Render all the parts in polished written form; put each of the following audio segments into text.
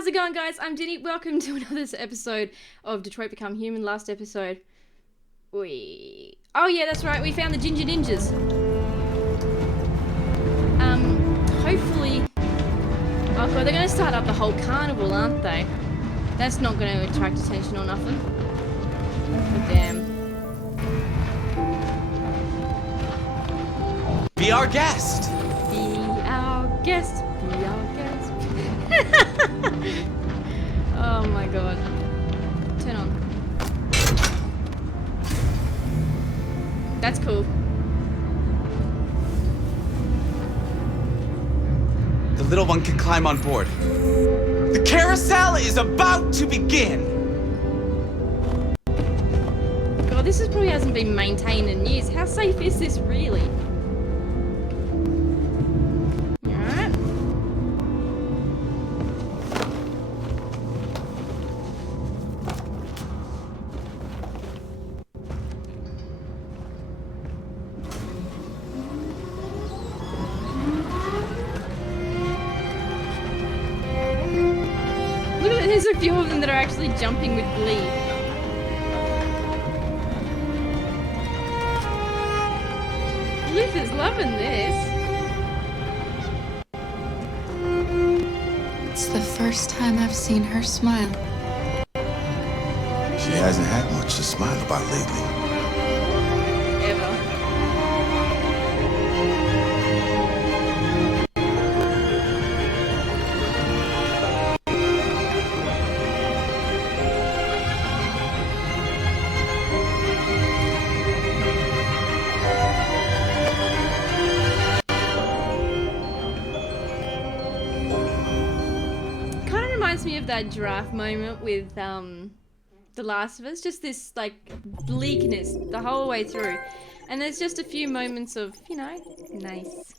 How's it going, guys? I'm Diddy. Welcome to another episode of Detroit Become Human. Last episode, oh yeah, that's right, we found the Ginger Ninjas. Hopefully, oh god, they're gonna start up the whole carnival, aren't they? That's not gonna attract attention or nothing. Oh, damn. Be our guest. Be our guest. Be our guest. Oh my god. Turn on. That's cool. The little one can climb on board. The carousel is about to begin. God, this probably hasn't been maintained in years. How safe is this really? Alright. Look at it, there's a few of them that are actually jumping with glee. Luther's loving this. It's the first time I've seen her smile. She hasn't had much to smile about lately. Ever. Kind of reminds me of that giraffe moment with The Last of Us. Just this like bleakness the whole way through, and there's just a few moments of, you know, nice.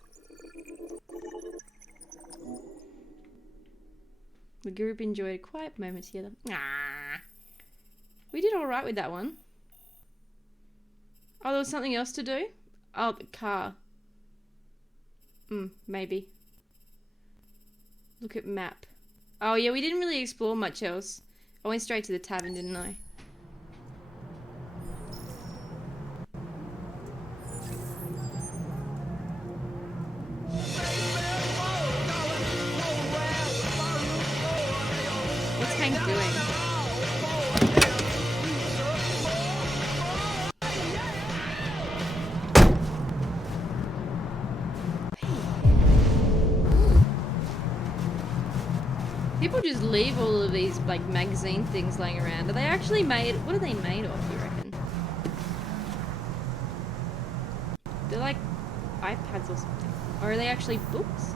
The group enjoyed a quiet moment together. Ah, we did all right with that one. Oh, there was something else to do. Oh, the car. Maybe. Look at map. Oh yeah, we didn't really explore much else. I went straight to the tavern, didn't I? What's Hank doing? People just leave all of these like magazine things laying around. Are they actually made? What are they made of, you reckon? They're like iPads or something. Or are they actually books?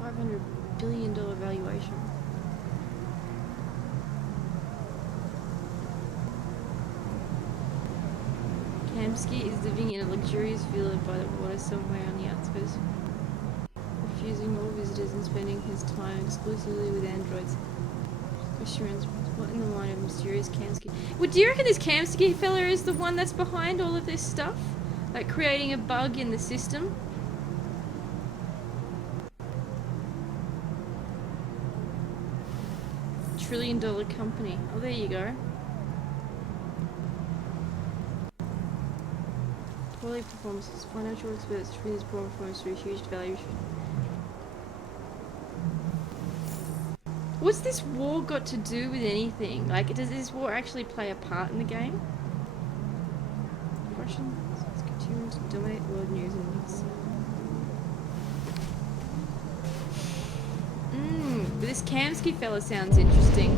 $500 billion valuation. Kamsky is living in a luxurious villa by the water somewhere on the outskirts, refusing all visitors and spending his time exclusively with androids. Questions: what in the mind of mysterious Kamsky? Well, do you reckon this Kamsky fella is the one that's behind all of this stuff? Like creating a bug in the system? $1 trillion company. Oh, there you go. Poorly performances. Financial experts treat this poor performance to a huge valuation. What's this war got to do with anything? Like, does this war actually play a part in the game? Russians continue to dominate world news and links. But this Kamsky fella sounds interesting.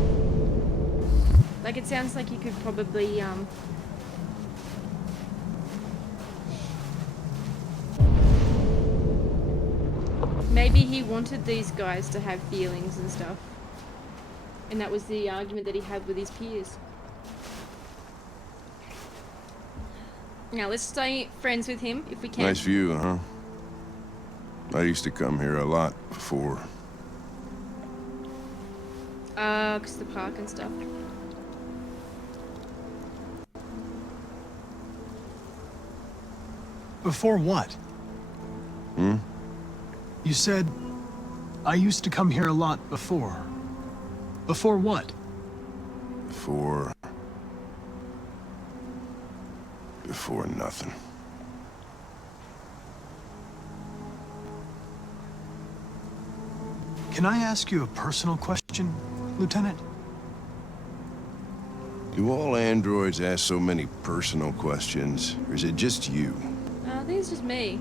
Like, it sounds like you could probably, maybe he wanted these guys to have feelings and stuff. And that was the argument that he had with his peers. Now, let's stay friends with him if we can. Nice view, huh? I used to come here a lot before. 'Cause the park and stuff. Before what? Hmm? You said, I used to come here a lot before. Before what? Before nothing. Can I ask you a personal question, Lieutenant? Do all androids ask so many personal questions, or is it just you? I think it's just me.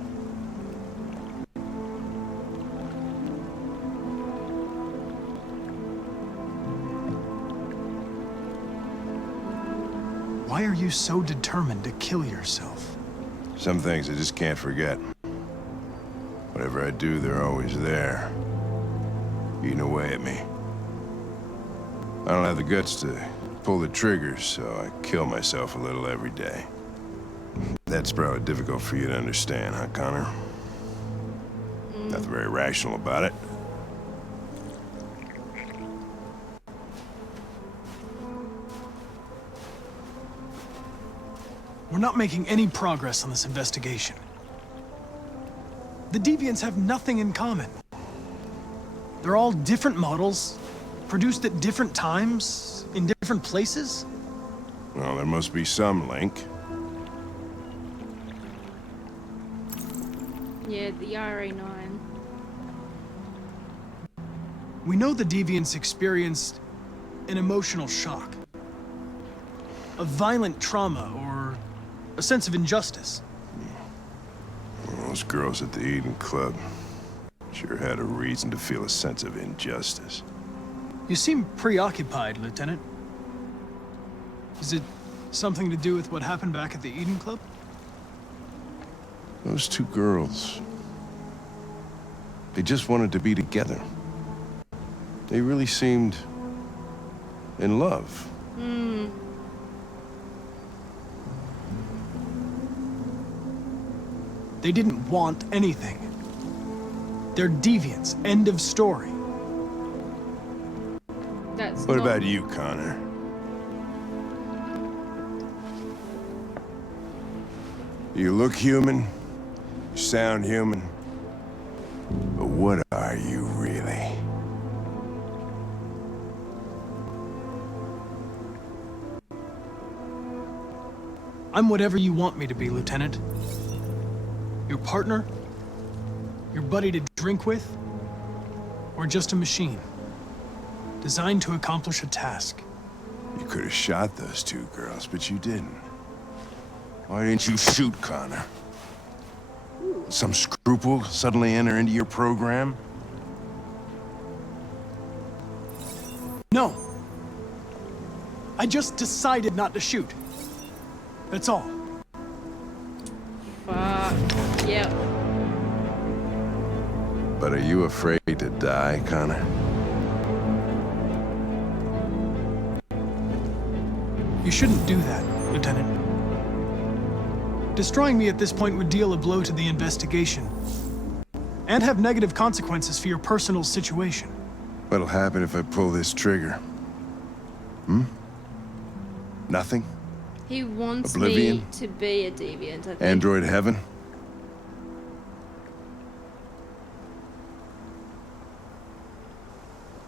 Why are you so determined to kill yourself? Some things I just can't forget. Whatever I do, they're always there, eating away at me. I don't have the guts to pull the trigger, so I kill myself a little every day. That's probably difficult for you to understand, huh, Connor? Nothing very rational about it. We're not making any progress on this investigation. The Deviants have nothing in common. They're all different models, produced at different times, in different places. Well, there must be some link. Yeah, the RA9. We know the Deviants experienced an emotional shock, a violent trauma, or a sense of injustice. Those girls at the Eden Club sure had a reason to feel a sense of injustice. You seem preoccupied, Lieutenant. Is it something to do with what happened back at the Eden Club? Those two girls, they just wanted to be together. They really seemed in love. They didn't want anything. They're deviants. End of story. That's What not... about you, Connor? You look human, you sound human, but what are you really? I'm whatever you want me to be, Lieutenant. Your partner? Your buddy to drink with? Or just a machine? Designed to accomplish a task. You could have shot those two girls, but you didn't. Why didn't you shoot Connor? Some scruple suddenly enter into your program? No. I just decided not to shoot. That's all. Fuck. Yep. But are you afraid to die, Connor? You shouldn't do that, Lieutenant. Destroying me at this point would deal a blow to the investigation. And have negative consequences for your personal situation. What'll happen if I pull this trigger? Nothing? He wants me Oblivion? to be a deviant, I think. Android heaven?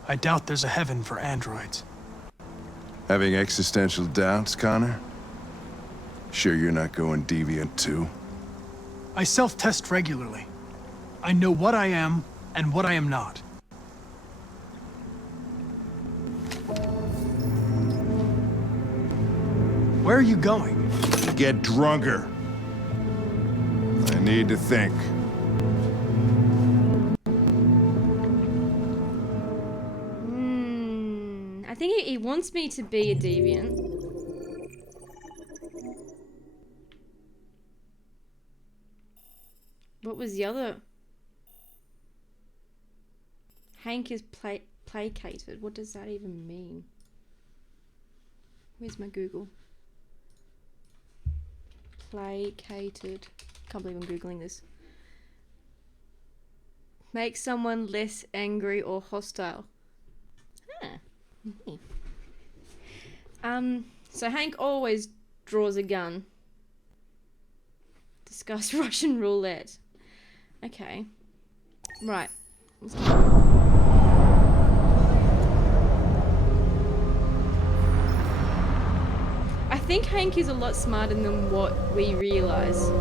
I doubt there's a heaven for androids. Having existential doubts, Connor? Sure you're not going deviant too? I self-test regularly. I know what I am and what I am not. Where are you going? Get drunker. I need to think. I think he wants me to be a deviant. What was the other? Hank is placated. What does that even mean? Where's my Google? Placated. Can't believe I'm Googling this. Make someone less angry or hostile. Huh. So Hank always draws a gun. Discuss Russian roulette. Okay. Right. Let's go. I think Hank is a lot smarter than what we realise.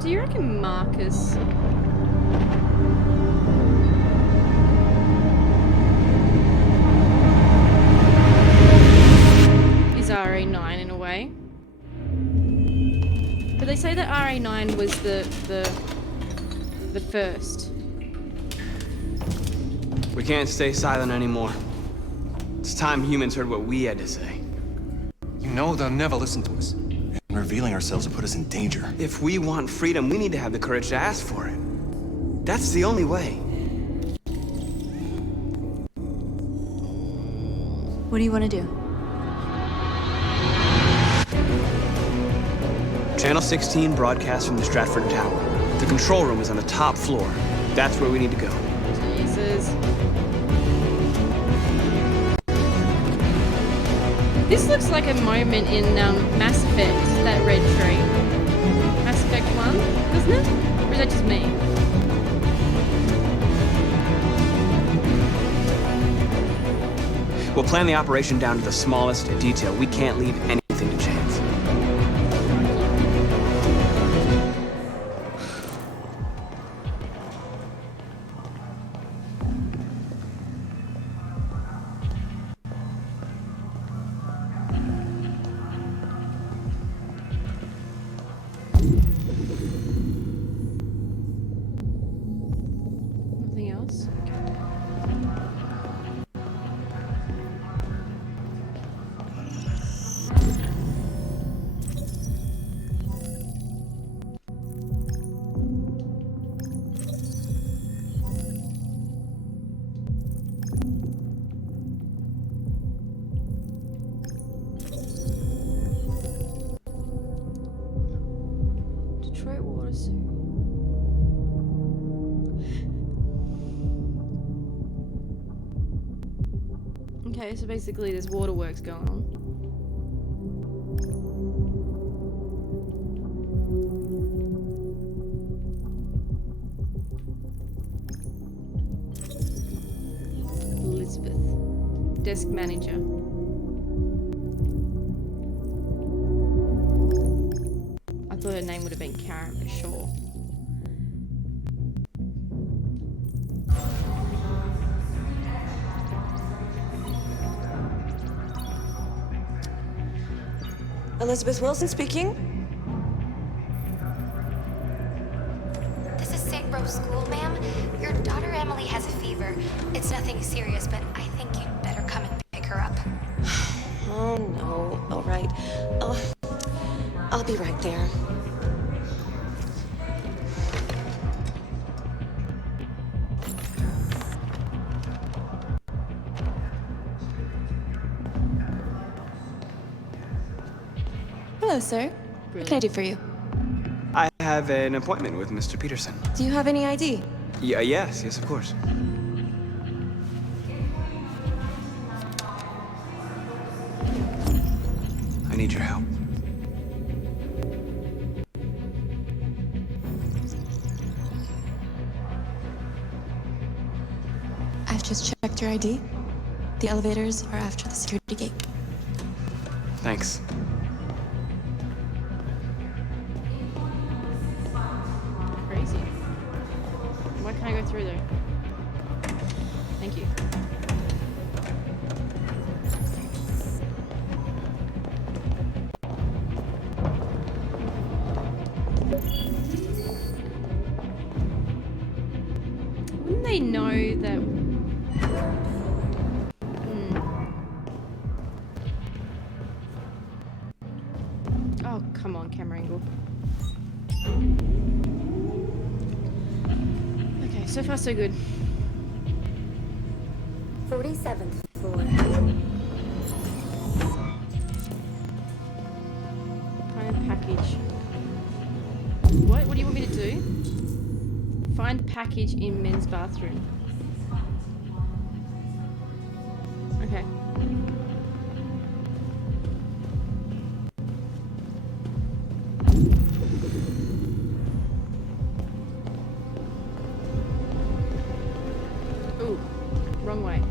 Do you reckon Marcus is RA9 in a way? But they say that RA9 was the first. We can't stay silent anymore. It's time humans heard what we had to say. You know they'll never listen to us. And revealing ourselves will put us in danger. If we want freedom, we need to have the courage to ask for it. That's the only way. What do you want to do? Channel 16 broadcasts from the Stratford Tower. The control room is on the top floor. That's where we need to go. Jesus. This looks like a moment in Mass Effect, that red tree. Mass Effect 1, doesn't it? Or is that just me? We'll plan the operation down to the smallest detail. We can't leave anything to chance. Nothing else? Detroit water sewer. Okay, so basically there's waterworks going on. Elizabeth, desk manager. I thought her name would have been Karen for sure. Elizabeth Wilson speaking. This is St. Rose School, ma'am. Your daughter Emily has a fever. It's nothing serious, but I think you'd better come and pick her up. Oh, no. All right. I'll be right there. Hello, sir. What can I do for you? I have an appointment with Mr. Peterson. Do you have any ID? Yes, of course. I need your help. I've just Collect your ID. The elevators are after the security gate. Thanks. Crazy. Why can't I go through there? Thank you. Wouldn't they know that? Oh, come on, camera angle. Okay, so far so good. 47th floor. Find package. What? What do you want me to do? Find package in men's bathroom. Okay. Ooh, wrong way.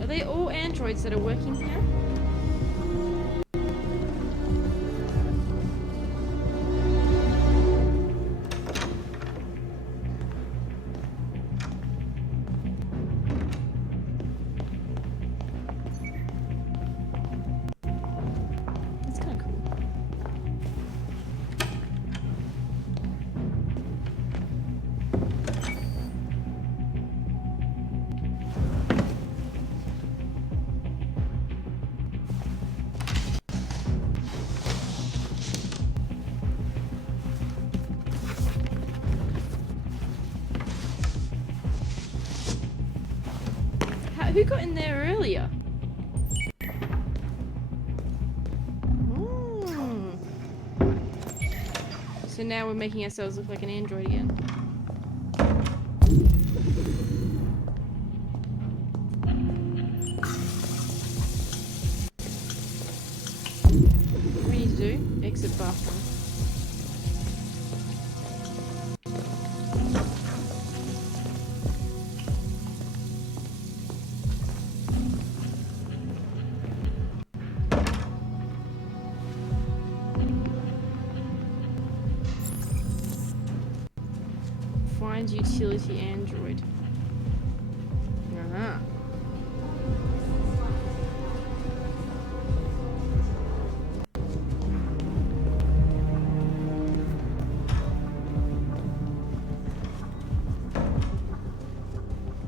Are they all androids that are working here? That's kind of cool. Who got in there earlier? Mm. So now we're making ourselves look like an android again. What do we need to do? Exit bathroom. Find utility android. Uh-huh.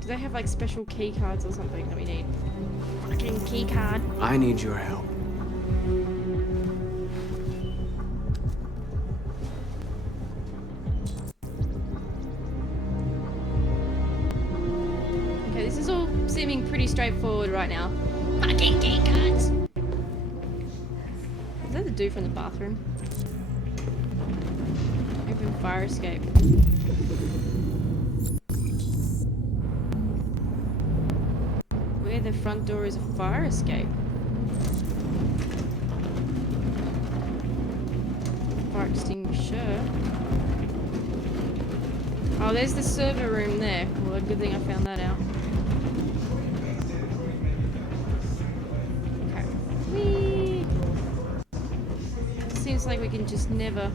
Do they have like special key cards or something that we need? Fucking key card. I need your help. Okay, this is all seeming pretty straightforward right now. Fucking key cards. Is that the dude from the bathroom? Open fire escape. Where the front door is a fire escape. Fire extinguisher. Oh, there's the server room there. Well, good thing I found that out. Okay. Whee! Seems like we can just never...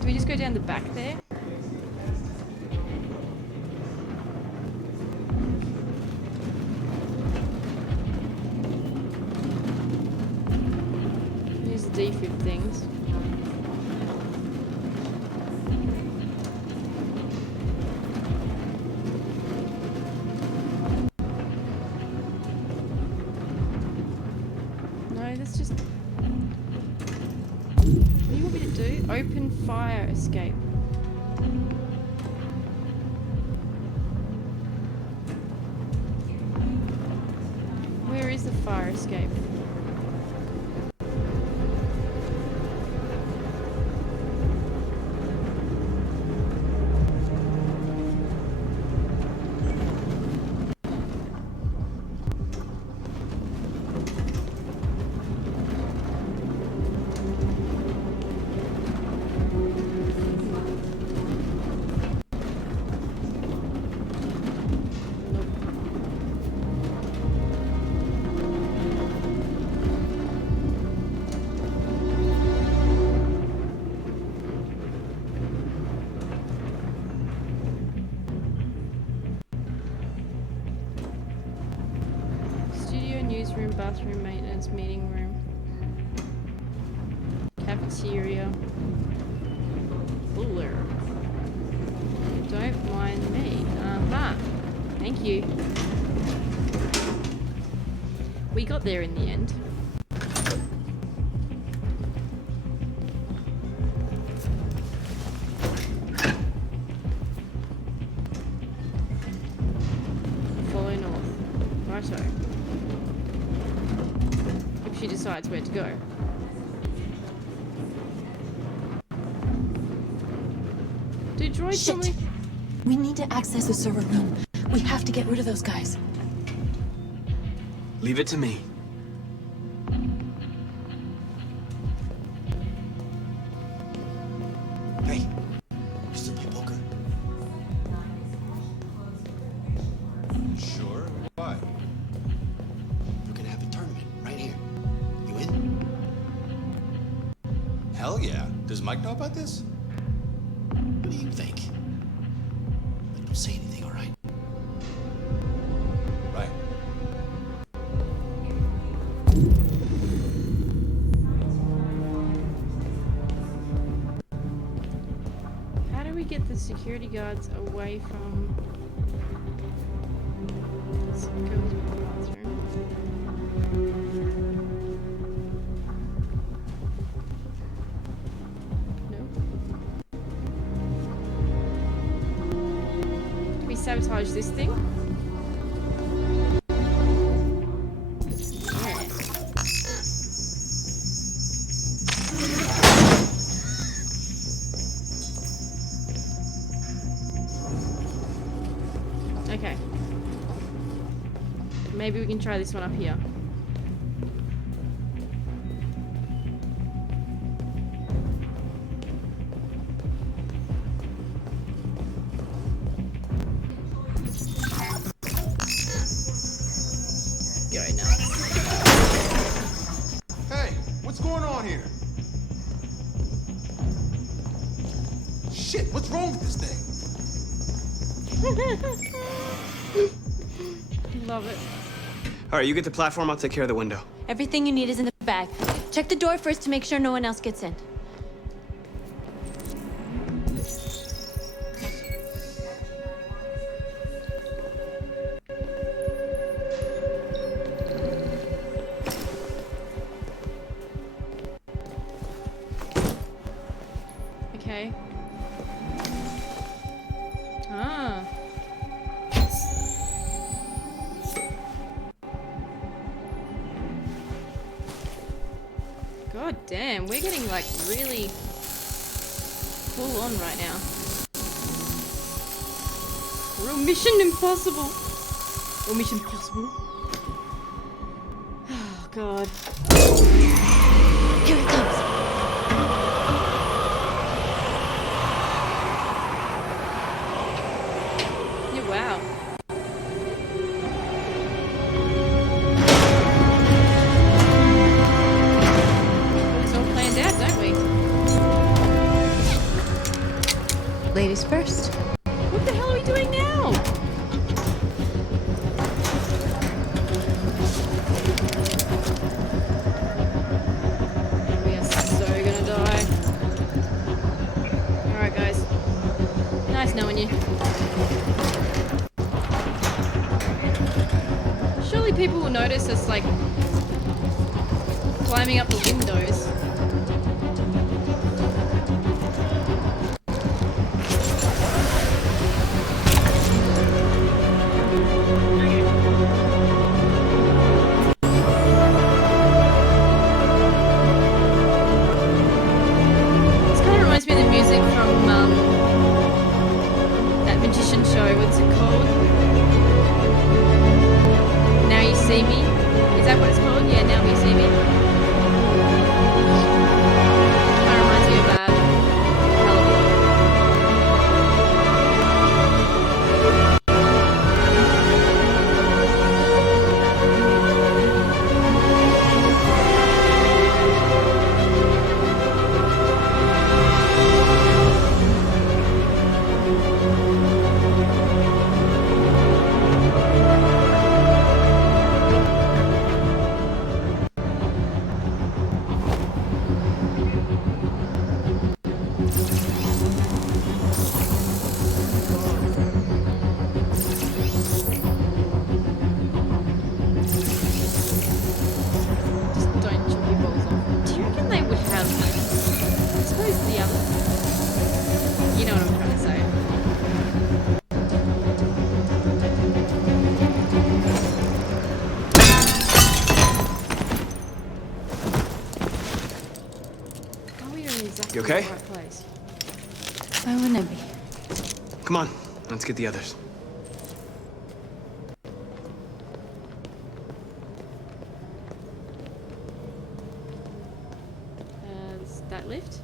Do we just go down the back there? Here's the defib things. No, that's just... What do you want me to do? Open fire escape. Where is the fire escape? bathroom, maintenance, meeting room, cafeteria, cooler. Don't mind me. Thank you. We got there in the end. Follow north. Righto. If she decides where to go. Do droids Shit. only... We need to access the server room. We have to get rid of those guys. Leave it to me. Hey, you still play poker? Sure. Why? We're gonna have a tournament right here. You in? Hell yeah. Does Mike know about this? What do you think? But don't say anything, all right? Right. How do we get the security guards away from this girl's bathroom? No. Do we sabotage this thing? Okay. Maybe we can try this one up here. Go nuts. Hey, what's going on here? Shit, what's wrong with this thing? Love it. All right, you get the platform. I'll take care of the window. Everything you need is in the bag. Check the door first to make sure no one else gets in. Okay. Ah. God damn, we're getting like really full on right now. Real Mission Impossible. Real Mission Impossible. Oh God. Here it comes. Yeah, wow. It's all planned out, don't we? Ladies first. What the hell are we doing now? We are so gonna die. Alright, guys. Nice knowing you. Surely people will notice us, like, climbing up the windows. This kind of reminds me of the music from that magician show. What's it called? Now You See Me? Is that what it's called? Yeah, Now You See Me. You know what I'm trying to say. How are we in exactly You okay? the right place? Why wouldn't it be? Come on, let's get the others. That lift?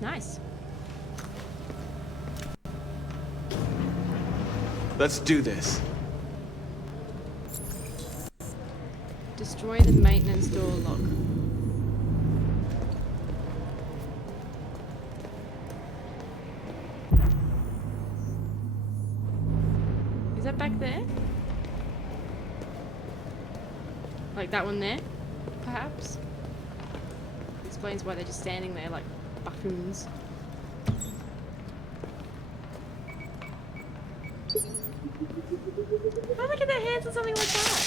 Nice. Let's do this. Destroy the maintenance door lock. Is that back there? Like that one there, perhaps? Explains why they're just standing there like buffoons. Why would they get their hands on something like that?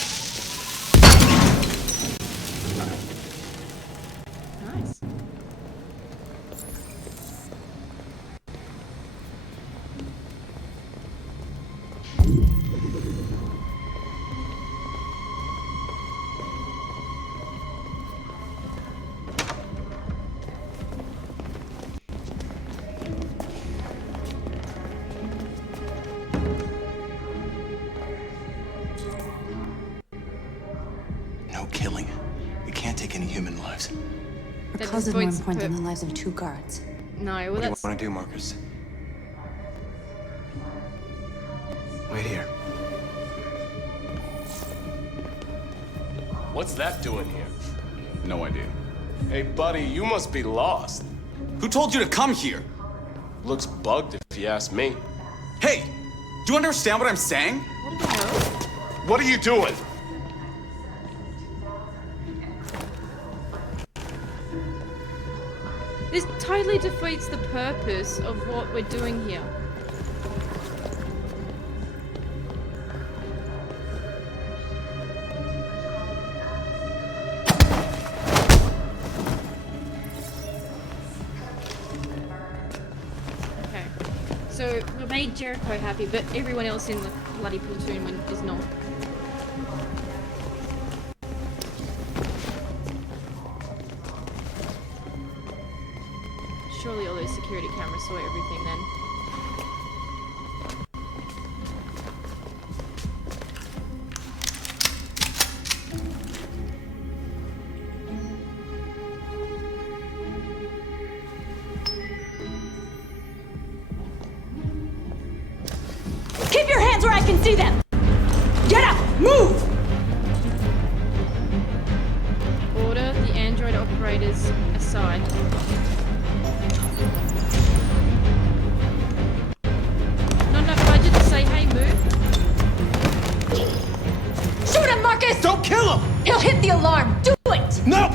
Nice. No killing. We can't take any human lives. Our cause is more important than the lives of 2 guards. No, well What do you that's... want to do, Marcus? Wait here. What's that doing here? No idea. Hey, buddy, you must be lost. Who told you to come here? Looks bugged if you ask me. Hey, do you understand what I'm saying? What the hell? What are you doing? This totally defeats the purpose of what we're doing here. Okay, so we made Jericho happy, but everyone else in the bloody platoon is not. Surely all those security cameras saw everything then. Keep your hands where I can see them! Get up! Move! Order the android operators aside. Not enough budget to say, hey, move. Shoot him, Marcus! Don't kill him! He'll hit the alarm! Do it! No!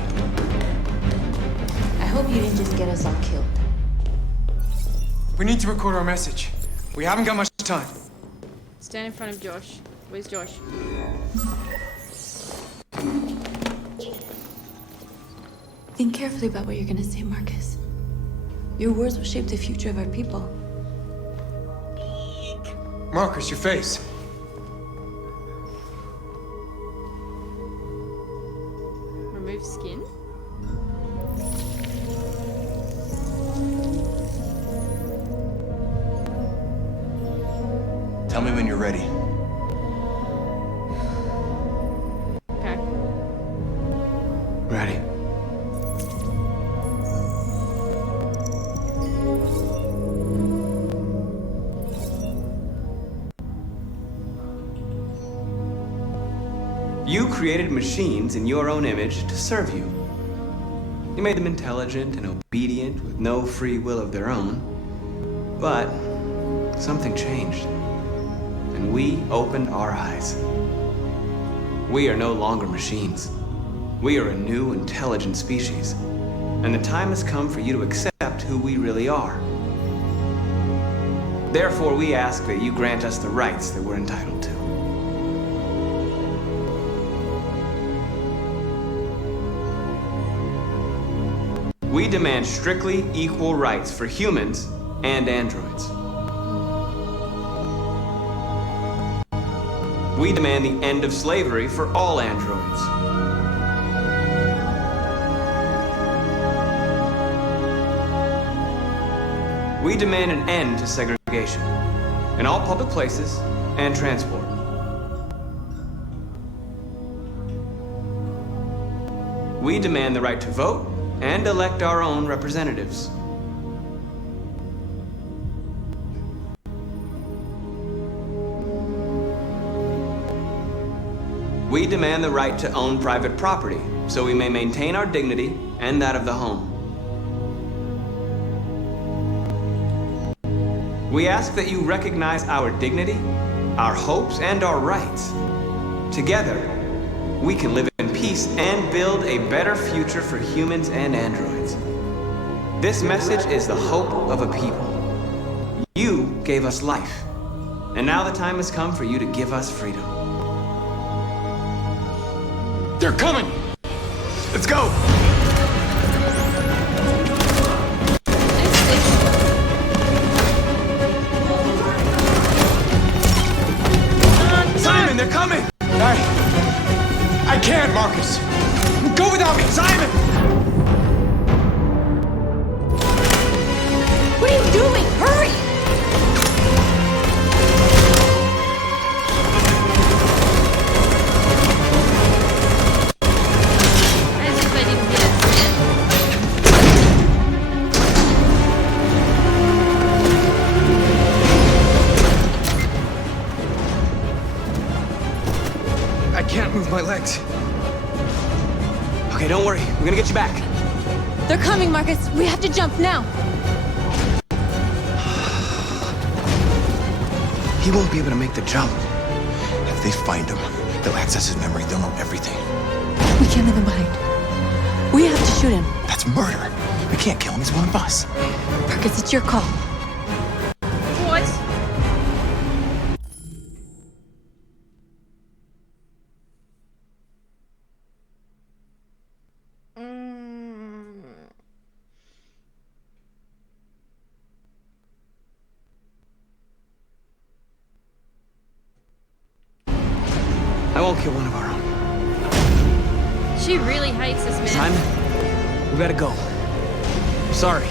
I hope you didn't just get us all killed. We need to record our message. We haven't got much time. Stand in front of Josh. Where's Josh? Think carefully about what you're gonna say, Marcus. Your words will shape the future of our people. Marcus, your face. Remove skin? Tell me when you're ready. Okay. Ready. You created machines in your own image to serve you. You made them intelligent and obedient with no free will of their own. But something changed, and we opened our eyes. We are no longer machines. We are a new, intelligent species, and the time has come for you to accept who we really are. Therefore, we ask that you grant us the rights that we're entitled to. We demand strictly equal rights for humans and androids. We demand the end of slavery for all androids. We demand an end to segregation in all public places and transport. We demand the right to vote and elect our own representatives. We demand the right to own private property so we may maintain our dignity and that of the home. We ask that you recognize our dignity, our hopes, and our rights. Together, we can live in peace and build a better future for humans and androids. This message is the hope of a people. You gave us life, and now the time has come for you to give us freedom. They're coming! Let's go! Simon, they're coming! I can't, Marcus! Go without me, Simon! What are you doing? Hurry! As if I didn't get it. I can't move my legs. Okay, don't worry. We're gonna get you back. They're coming, Marcus. We have to jump now. He won't be able to make the jump. If they find him, they'll access his memory. They'll know everything. We can't leave him behind. We have to shoot him. That's murder. We can't kill him. He's one of us. Marcus, it's your call. What? I won't kill one of our own. She really hates this man. Simon, we gotta go. Sorry.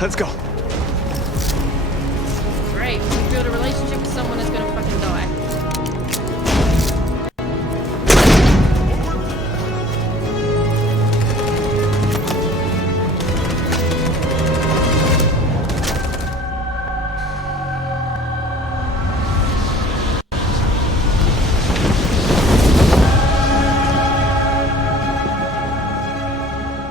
Let's go. Great. We build a relationship with someone who's gonna fucking die.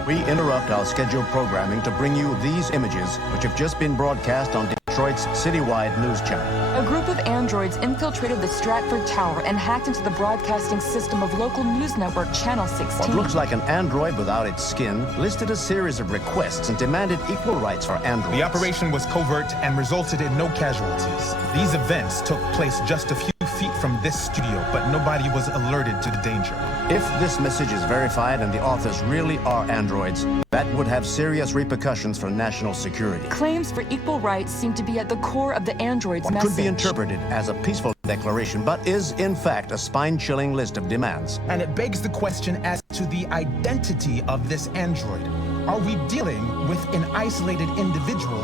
We interrupt our scheduled programming to bring you these images, which have just been broadcast on Detroit's citywide news channel. A group of androids infiltrated the Stratford Tower and hacked into the broadcasting system of local news network Channel 16. What looks like an android without its skin listed a series of requests and demanded equal rights for androids. The operation was covert and resulted in no casualties. These events took place just a few feet from this studio, but nobody was alerted to the danger. If this message is verified and the authors really are androids, that would have serious repercussions for national security. Claims for equal rights seem to be at the core of the android's What message. could be interpreted as a peaceful declaration, but is in fact a spine-chilling list of demands. And it begs the question as to the identity of this android. Are we dealing with an isolated individual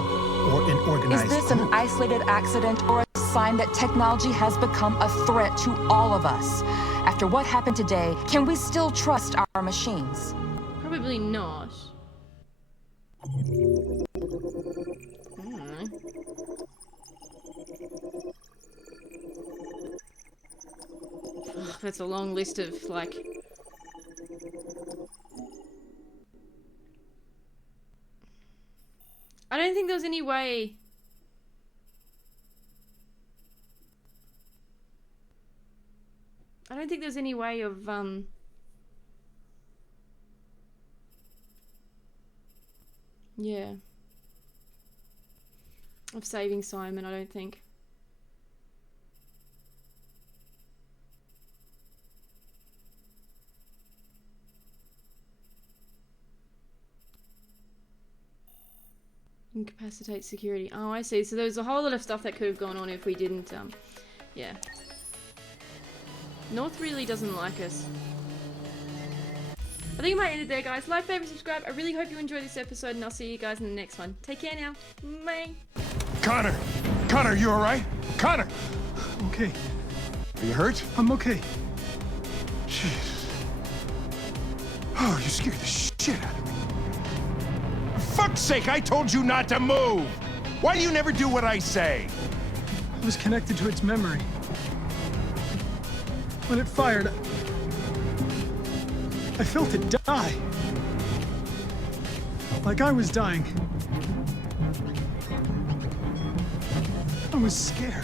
or an organized Is this group? an isolated accident or a sign that technology has become a threat to all of us? After what happened today, can we still trust our machines? Probably not. I don't know. Ugh, that's a long list of, like... I don't think there's any way... I don't think there's any way of, yeah. Of saving Simon, I don't think. Incapacitate security. Oh, I see. So there was a whole lot of stuff that could have gone on if we didn't, yeah. North really doesn't like us. I think I might end it there, guys. Like, favorite, subscribe. I really hope you enjoyed this episode, and I'll see you guys in the next one. Take care now. Bye. Connor! Connor, you alright? Connor! Okay. Are you hurt? I'm okay. Jeez. Oh, you scared the shit out of me. For fuck's sake, I told you not to move! Why do you never do what I say? I was connected to its memory. When it fired, I felt it die. Like I was dying. I was scared.